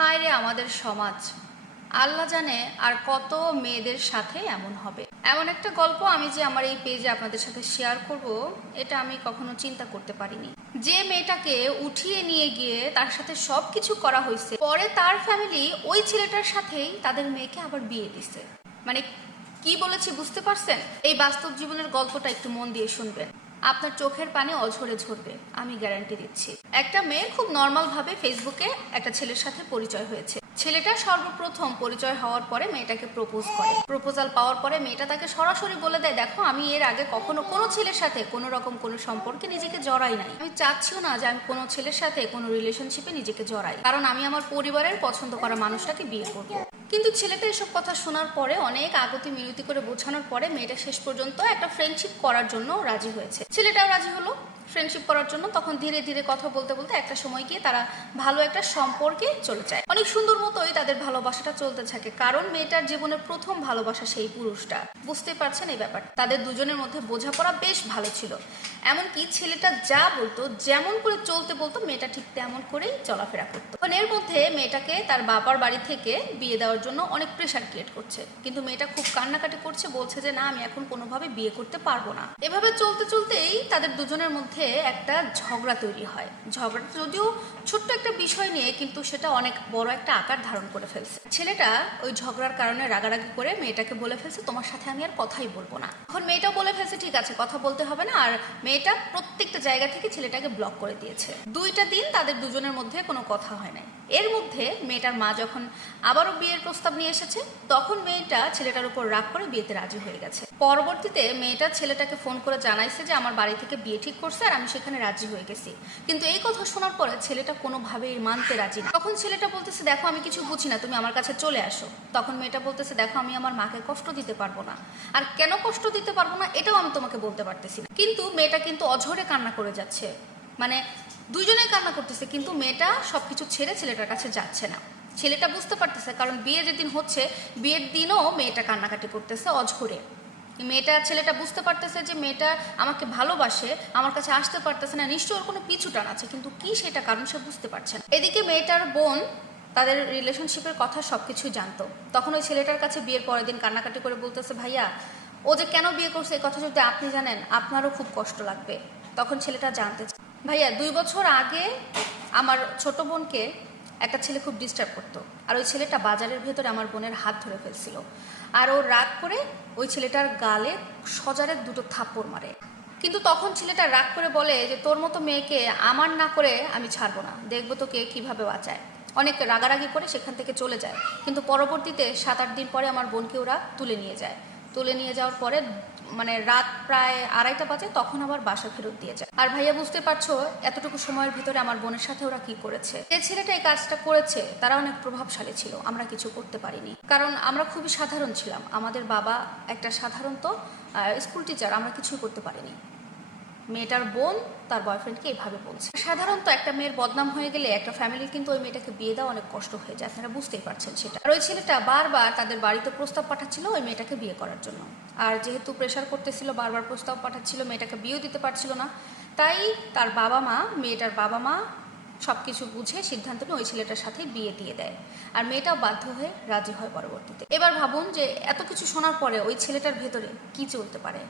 হায় রে আমাদের সমাজ। আল্লাহ জানে আর কত মেয়েদের সাথে এমন হবে। এমন একটা গল্প আমি যে আমার এই পেজে আপনাদের সাথে শেয়ার করব, এটা আমি কখনো চিন্তা করতে পারিনি। যে মেয়েটাকে উঠিয়ে নিয়ে গিয়ে তার সাথে সব কিছু করা হয়েছে, পরে তার ফ্যামিলি ওই ছেলেটার সাথেই তাদের মেয়েকে আবার বিয়ে দিছে মানে কি বলেছি বুঝতে পারছেন? এই বাস্তব জীবনের গল্পটা একটু মন দিয়ে শুনবেন। আপনার চোখের পানি অঝরে ঝরবে, আমি গ্যারান্টি দিচ্ছি। একটা মেয়ে খুব নর্মাল ভাবে ফেসবুকে একটা ছেলের সাথে পরিচয় হয়েছে। ছেলেটা সর্বপ্রথম পরিচয় হওয়ার পরে মেয়েটাকে প্রপোজ করে। প্রপোজাল পাওয়ার পরে মেয়েটা তাকে সরাসরি বলে দেয়, দেখো, আমি এর আগে কখনো কোনো ছেলের সাথে কোনো রকম কোনো সম্পর্কে নিজেকে জড়াই নাই। আমি চাচ্ছিও না যে আমি কোনো ছেলের সাথে কোনো রিলেশনশিপে নিজেকে জড়াই। কারণ আমি আমার পরিবারের পছন্দ করা মানুষটাকে বিয়ে করব। কিন্তু ছেলেটা এসব কথা শোনার পরে, অনেক আগতি মিনতি করে বোঝানোর পরে মেয়েটা শেষ পর্যন্ত একটা ফ্রেন্ডশিপ করার জন্য রাজি হয়েছে। ছেলেটাও রাজি হলো ফ্রেন্ডশিপ করার জন্য। তখন ধীরে ধীরে কথা বলতে বলতে একটা সময় গিয়ে তারা ভালো একটা সম্পর্কে চলে যায়। অনেক সুন্দর মতোই তাদের ভালোবাসাটা চলতে থাকে, কারণ মেয়েটার জীবনের প্রথম ভালোবাসা সেই পুরুষটা। বুঝতে পারছেন এই ব্যাপার। তাদের দুজনের মধ্যে বোঝাপড়া বেশ ভালো ছিল। এমনকি ছেলেটা যা বলতো, যেমন করে চলতে বলতো, মেয়েটা ঠিক তেমন করেই চলাফেরা করতো। এর মধ্যে মেয়েটাকে তার বাবার বাড়ি থেকে বিয়ে দেওয়ার জন্য অনেক প্রেশার ক্রিয়েট করছে। কিন্তু মেয়েটা খুব কান্নাকাটি করছে, বলছে যে, না, আমি এখন কোনোভাবে বিয়ে করতে পারব না। এভাবে চলতে চলতেই তাদের দুজনের মধ্যে একটা ঝগড়া তৈরি হয়। ঝগড়া যদিও ছোট্ট একটা বিষয় নিয়ে, কিন্তু সেটা অনেক বড় একটা আকার ধারণ করে ফেলছে। ছেলেটা ওই ঝগড়ার কারণে রাগারাগি করে মেয়েটাকে বলে ফেলছে, তোমার সাথে আমি আর কথাই বলব না। এখন মেয়েটাও বলে ফেলছে, ঠিক আছে, কথা বলতে হবে না। আর মেয়েটা প্রত্যেকটা জায়গা থেকে ছেলেটাকে ব্লক করে দিয়েছে। দুইটা দিন তাদের দুজনের মধ্যে কোনো কথা হয় নাই। এর মধ্যে মেয়েটার মা যখন আবারও বিয়ের প্রস্তাব নিয়ে এসেছে, তখন মেয়েটা ছেলেটার উপর রাগ করে বিয়েতে রাজি হয়ে গেছে। পরবর্তীতে মেয়েটা ছেলেটাকে ফোন করে জানাইছে যে, আমার বাড়ি থেকে বিয়ে ঠিক করছে আর আমি সেখানে রাজি হয়ে গেছি। কিন্তু এই কথা শোনার পরে ছেলেটা কোনোভাবেই মানতে রাজি না। তখন ছেলেটা বলতেছে, দেখো, আমি কিছু বুঝি না, তুমি আমার কাছে চলে আসো। তখন মেয়েটা বলতেছে, দেখো, আমি আমার মাকে কষ্ট দিতে পারব না। আর কেন কষ্ট দিতে পারব না, এটাও আমি তোমাকে বলতে পারতেছি না। কিন্তু মেয়েটা কিন্তু অঝরে কান্না করে যাচ্ছে। মানে দুইজনেই কান্না করতেছে, কিন্তু মেয়েটা সবকিছু ছেড়ে ছেলেটার কাছে যাচ্ছে না। ছেলেটা বুঝতে পারতেছে, কারণ বিয়ে যেদিন হচ্ছে, বিয়ের দিনও মেয়েটা কান্নাকাটি করতেছে অঝরে। মেয়েটা, ছেলেটা বুঝতে পারতেছে যে মেয়েটা আমাকে ভালোবাসে, আমার কাছে আসতে পারতেছে না নিশ্চয় ওর কোনো পিছু টান আছে, কিন্তু কি সেটা কারণ সে বুঝতে পারছে না। এদিকে মেয়েটার বোন তাদের রিলেশনশিপের কথা সবকিছুই জানতো। তখন ওই ছেলেটার কাছে বিয়ের পরের দিন কান্নাকাটি করে বলতেছে, ভাইয়া, ও যে কেন বিয়ে করছে এই কথা যদি আপনি জানেন, আপনারও খুব কষ্ট লাগবে। তখন ছেলেটা জানতে ভাইয়া, দুই বছর আগে আমার ছোট বোনকে একটা ছেলে খুব ডিস্টার্ব করতো। আর ওই ছেলেটা বাজারের ভেতরে আমার বোনের হাত ধরে ফেলছিল। আর ও রাগ করে ওই ছেলেটার গালে সজারের দুটো থাপ্পড় মারে। কিন্তু তখন ছেলেটা রাগ করে বলে যে, তোর মতো মেয়েকে আমার না করে আমি ছাড়বো না। দেখব তোকে কীভাবে বাঁচায়। অনেক রাগারাগি করে সেখান থেকে চলে যায়। কিন্তু পরবর্তীতে সাত আট দিন পরে আমার বোনকে ওরা তুলে নিয়ে যায়। তুলে নিয়ে যাওয়ার পরে মানে রাত প্রায় আড়াইটা বাজে, তখন আবার বাসা ফেরত দিয়ে যায়। আর ভাইয়া, বুঝতে পারছ এতটুকু সময়ের ভিতরে আমার বোনের সাথে ওরা কি করেছে? যে ছেলেটা এই কাজটা করেছে, তারা অনেক প্রভাবশালী ছিল, আমরা কিছু করতে পারিনি। কারণ আমরা খুবই সাধারণ ছিলাম। আমাদের বাবা একটা সাধারণত স্কুল টিচার আমরা কিছুই করতে পারিনি। মেয়েটার বোন, তার বয়ফ্রেন্ডকে এভাবে বলছে। সাধারণত একটা মেয়ের বদনাম হয়ে গেলে একটা ফ্যামিলি কিন্তু ওই মেয়েটাকে বিয়ে দেওয়া অনেক কষ্ট হয়ে যায়, আপনারা বুঝতেই পারছেন সেটা। আর ওই ছেলেটা বারবার তাদের বাড়িতে প্রস্তাব পাঠাচ্ছিল ওই মেয়েটাকে বিয়ে করার জন্য। আর যেহেতু প্রেশার করতেছিল, বারবার প্রস্তাব পাঠাচ্ছিল, মেয়েটাকে বিয়েও দিতে পারছিল না, তাই তার বাবা মা মেয়েটার বাবা মা সব কিছু বুঝে সিদ্ধান্ত নিয়ে ওই ছেলেটার সাথে বিয়ে দিয়ে দেয়। আর মেয়েটাও বাধ্য হয়ে রাজি হয় পরবর্তীতে। এবার ভাবুন যে এত কিছু শোনার পরে ওই ছেলেটার ভেতরে কি চলতে পারে?